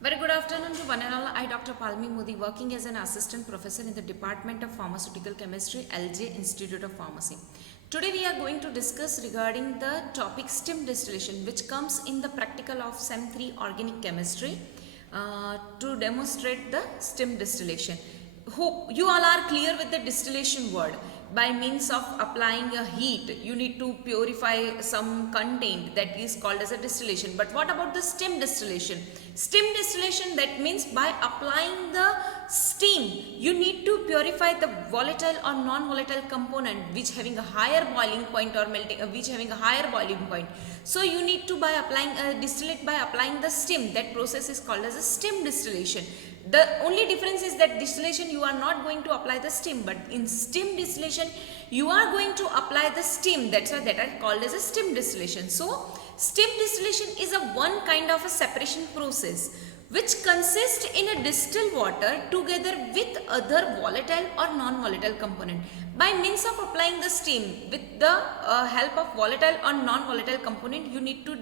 Very good afternoon to one and all. I, Dr. Palmi Modi, working as an assistant professor in the Department of Pharmaceutical Chemistry, LJ Institute of Pharmacy. Today we are going to discuss regarding the topic stem distillation, which comes in the practical of SEM 3 Organic Chemistry to demonstrate the stem distillation. Hope you all are clear with the distillation word. By means of applying a heat, you need to purify some content, that is called as a distillation. But what about the stem distillation? Stem distillation, that means by applying the steam, you need to purify the volatile or non-volatile component which having a higher boiling point or melting, which having a higher boiling point. So you need to by applying distillate by applying the steam. That process is called as a stem distillation. The only difference is that distillation you are not going to apply the steam, but in stem distillation you are going to apply the steam. That's why that are called as a stem distillation. So stem distillation is a one kind of a separation process which consists in a distilled water together with other volatile or non-volatile component. By means of applying the steam with the help of volatile or non-volatile component, you need to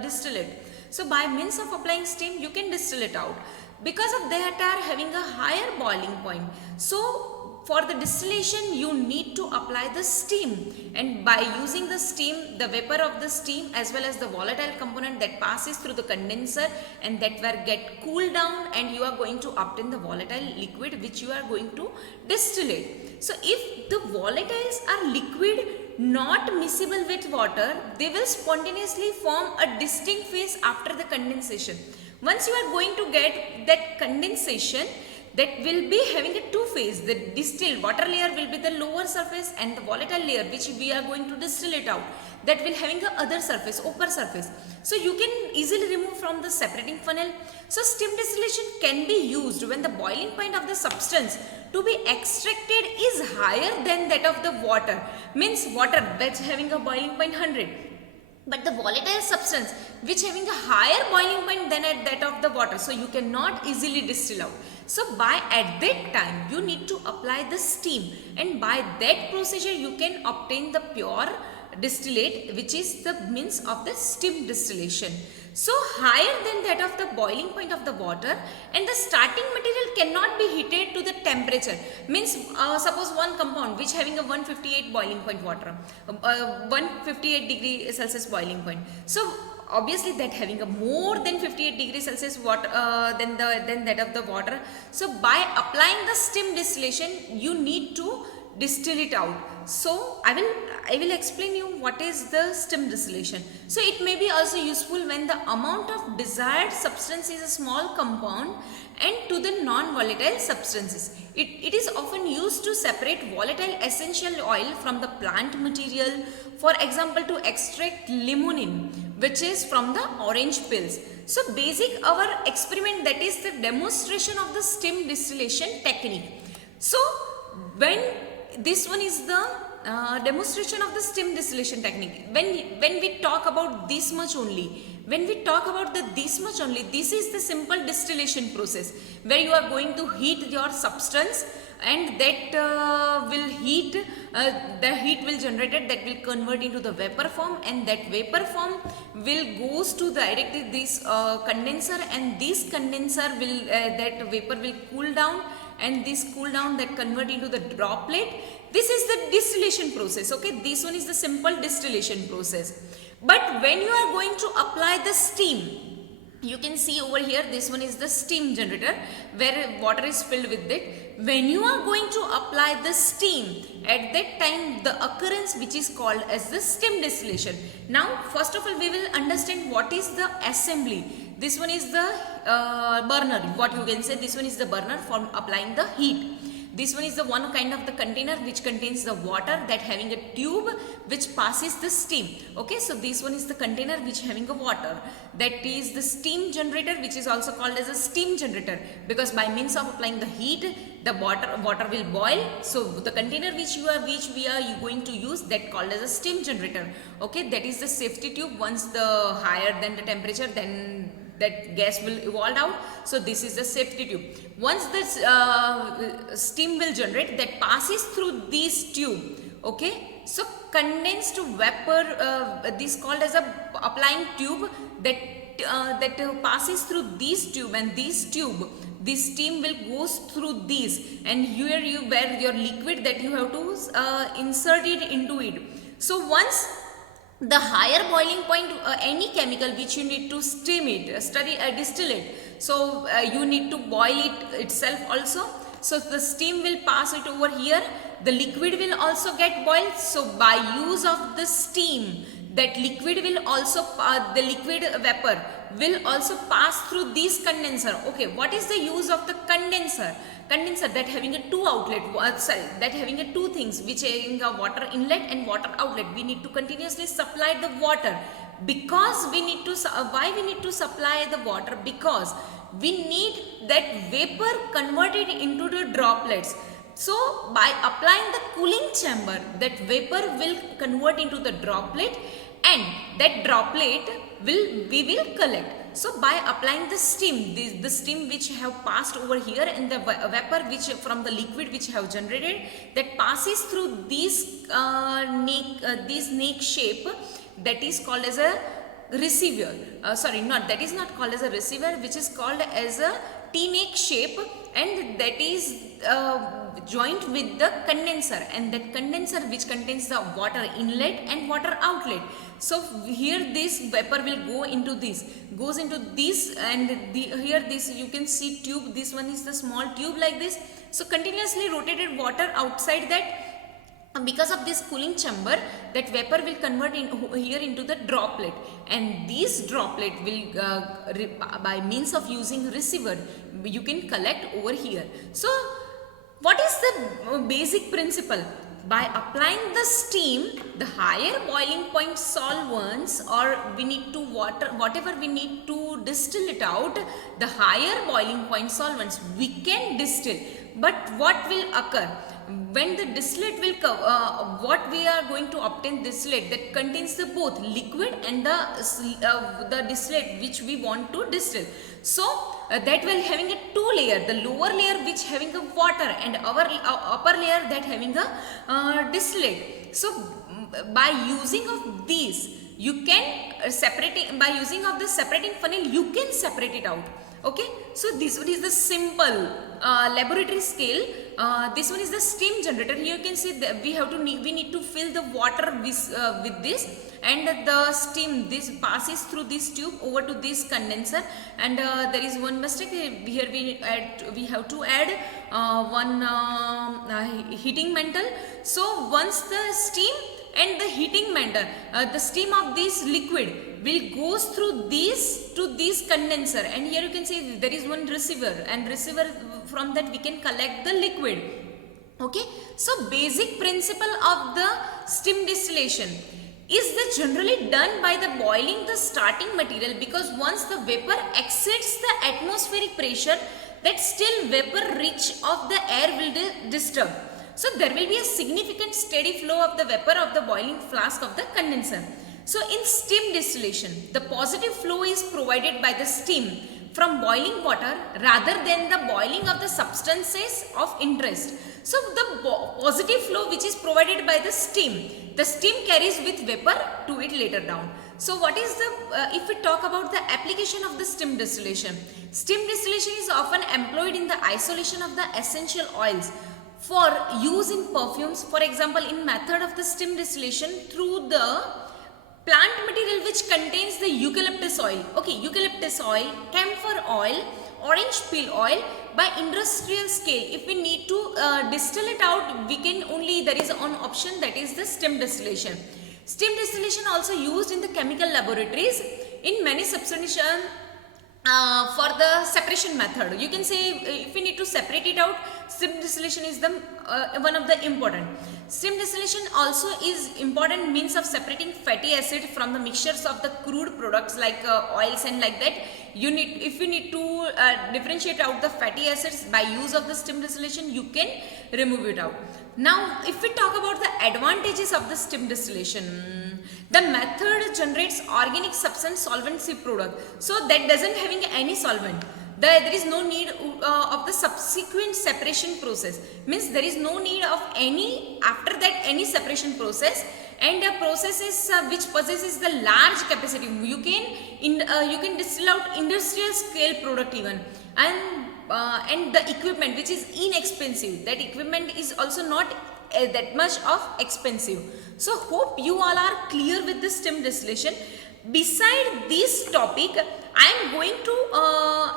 distill it. So by means of applying steam, you can distill it out. Because of that are having a higher boiling point. So for the distillation you need to apply the steam, and by using the steam, the vapor of the steam as well as the volatile component that passes through the condenser and that will get cooled down, and you are going to obtain the volatile liquid which you are going to distillate. So if the volatiles are liquid not miscible with water, they will spontaneously form a distinct phase after the condensation. Once you are going to get that condensation, that will be having a two phase. The distilled water layer will be the lower surface, and the volatile layer which we are going to distill it out, that will having a other surface, upper surface. So you can easily remove from the separating funnel. So stem distillation can be used when the boiling point of the substance to be extracted is higher than that of the water. Means water that's having a boiling point 100. But the volatile substance which having a higher boiling point than at that of the water, so you cannot easily distill out. So by at that time you need to apply the steam, and by that procedure you can obtain the pure distillate, which is the means of the steam distillation. So higher than that of the boiling point of the water, and the starting material cannot be heated to the temperature. Means suppose one compound which having a 158 boiling point water, 158 degree Celsius boiling point. So obviously that having a more than 58 degrees Celsius water than that of the water. So by applying the steam distillation you need to distill it out. So I will explain you what is the stem distillation. So it may be also useful when the amount of desired substance is a small compound and to the non-volatile substances. It is often used to separate volatile essential oil from the plant material. For example, to extract limonene, which is from the orange peels. So basic our experiment, that is the demonstration of the stem distillation technique. So when this one is the demonstration of the stem distillation technique. When we talk about this much only, this is the simple distillation process where you are going to heat your substance, and that will heat, the heat will generated, that will convert into the vapor form, and that vapor form will goes to directly this condenser, and this condenser will that vapor will cool down, and this cool down that convert into the droplet. This is the distillation process. Okay, this one is the simple distillation process. But when you are going to apply the steam, you can see over here, this one is the steam generator where water is filled with it. When you are going to apply the steam, at that time the occurrence which is called as the stem distillation. Now first of all we will understand what is the assembly. This one is the burner, what you can say, this one is the burner for applying the heat. This one is the one kind of the container which contains the water, that having a tube which passes the steam. Okay, so this one is the container which having a water, that is the steam generator, which is also called as a steam generator, because by means of applying the heat the water will boil. So the container which we are going to use, that called as a steam generator. Okay, that is the safety tube. Once the higher than the temperature, then that gas will evolve out. So this is the safety tube. Once this steam will generate, that passes through this tube. Okay, so condensed vapor, this called as a applying tube that passes through this tube, and this tube, this steam will goes through these, and here you where your liquid that you have to insert it into it. So once the higher boiling point, any chemical which you need to steam it, distill it, so you need to boil it itself also. So the steam will pass it over here, the liquid will also get boiled. So by use of the steam, that liquid will also the liquid vapor will also pass through this condenser. Okay, what is the use of the condenser? Condenser that having a two outlet, that having a two things, which having a water inlet and water outlet. We need to continuously supply the water, because we need to why we need to supply the water? Because we need that vapor converted into the droplets. So by applying the cooling chamber, that vapor will convert into the droplet, and that droplet we will collect. So by applying the steam, the steam which have passed over here, and the vapor which from the liquid which have generated, that passes through this neck shape, that is called as a receiver. That is not called as a receiver, which is called as a T-neck shape, and that is joined with the condenser, and that condenser which contains the water inlet and water outlet. So here this vapor will goes into this, and here this you can see tube, this one is the small tube like this. So continuously rotated water outside that, because of this cooling chamber, that vapor will convert here into the droplet, and this droplet will by means of using receiver you can collect over here. So what is the basic principle? By applying the steam, the higher boiling point solvents, or we need to whatever we need to distill it out, the higher boiling point solvents we can distill. But what will occur? When the distillate will what we are going to obtain distillate that contains the both liquid and the distillate which we want to distill. So that will having a two layer, the lower layer which having a water, and our upper layer that having a distillate. So by using of these you can by using of the separating funnel you can separate it out. Okay, so this one is the simple laboratory scale. This one is the steam generator. Here you can see that we need to fill the water with this, and the steam this passes through this tube over to this condenser. And there is one mistake here. We have to add one heating mantle. So once the steam and the heating mantle, the steam of this liquid will goes through this to this condenser, and here you can see there is one receiver, and receiver from that we can collect the liquid. Okay, so basic principle of the steam distillation is that generally done by the boiling the starting material, because once the vapor exceeds the atmospheric pressure, that still vapor rich of the air will disturb. So there will be a significant steady flow of the vapor of the boiling flask of the condenser. So in steam distillation, the positive flow is provided by the steam from boiling water rather than the boiling of the substances of interest. So the positive flow which is provided by the steam carries with vapor to it later down. So what is the, if we talk about the application of the steam distillation is often employed in the isolation of the essential oils for use in perfumes. For example, in method of the steam distillation through the plant material which contains the eucalyptus oil. Okay, eucalyptus oil, camphor oil, orange peel oil. By industrial scale, if we need to distill it out, we can only, there is one option, that is the steam distillation. Steam distillation also used in the chemical laboratories in many substitution for the separation method. You can say if we need to separate it out, steam distillation is the one of the important. Steam distillation also is important means of separating fatty acid from the mixtures of the crude products like oils and like that. If you need to differentiate out the fatty acids by use of the steam distillation, you can remove it out. Now if we talk about the advantages of the steam distillation, the method generates organic substance solvency product. So that doesn't having any solvent. There is no need of the subsequent separation process. Means there is no need of any after that any separation process, and a process is which possesses the large capacity. You can distill out industrial scale product even, and the equipment which is inexpensive. That equipment is also not that much of expensive. So hope you all are clear with the stem distillation. Beside this topic, I am going to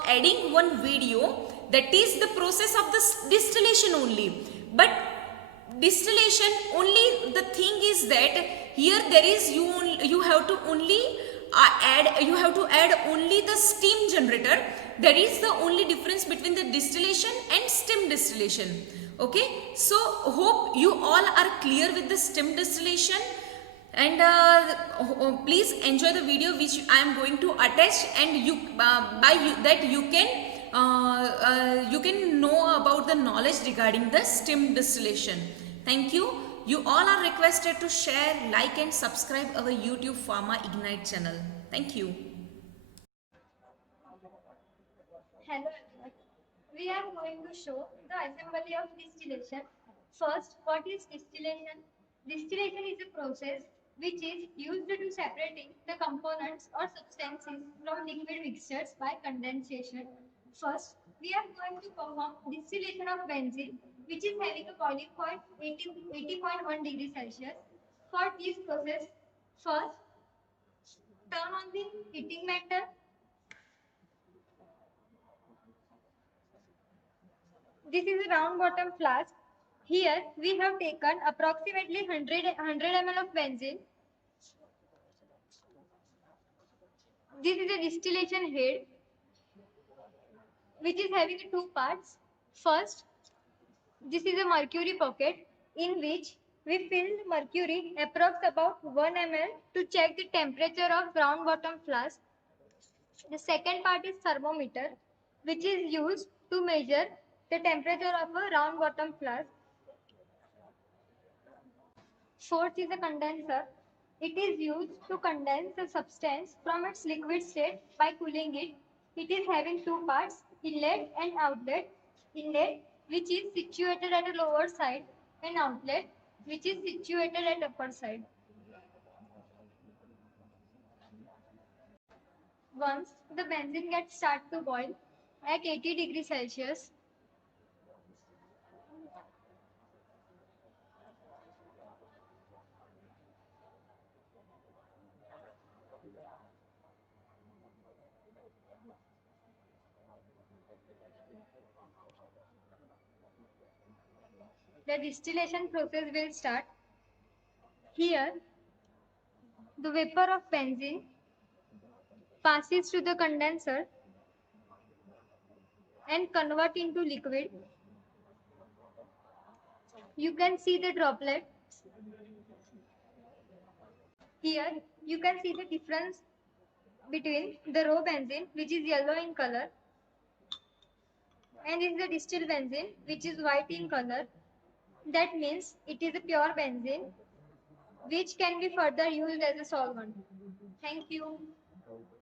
adding one video, that is the process of the distillation only. But distillation only, the thing is that here there is you have to only add only the steam generator. That is the only difference between the distillation and stem distillation. Okay, so hope you all are clear with the stem distillation, and please enjoy the video which I am going to attach, and that you can know about the knowledge regarding the stem distillation. Thank you. You all are requested to share, like and subscribe our YouTube Pharma Ignite channel. Thank you. Hello everyone. We are going to show the assembly of distillation. First, what is distillation? Distillation is a process which is used to separating the components or substances from liquid mixtures by condensation. First, we are going to perform distillation of benzene, which is having a boiling point 80.1 degrees Celsius. For this process, first turn on the heating meter. This is a round bottom flask. Here we have taken approximately 100 ml of benzene. This is a distillation head which is having two parts. First, this is a mercury pocket in which we filled mercury approx about 1 ml to check the temperature of round bottom flask. The second part is thermometer, which is used to measure the temperature of a round bottom flask. Fourth is a condenser. It is used to condense a substance from its liquid state by cooling it. It is having two parts, inlet and outlet. Inlet, which is situated at the lower side, and outlet, which is situated at upper side. Once the benzene gets start to boil at 80 degrees Celsius, the distillation process will start. Here, the vapor of benzene passes to the condenser and convert into liquid. You can see the droplet. Here you can see the difference between the raw benzene, which is yellow in color, and this is the distilled benzene, which is white in color. That means it is a pure benzene which can be further used as a solvent. Thank you.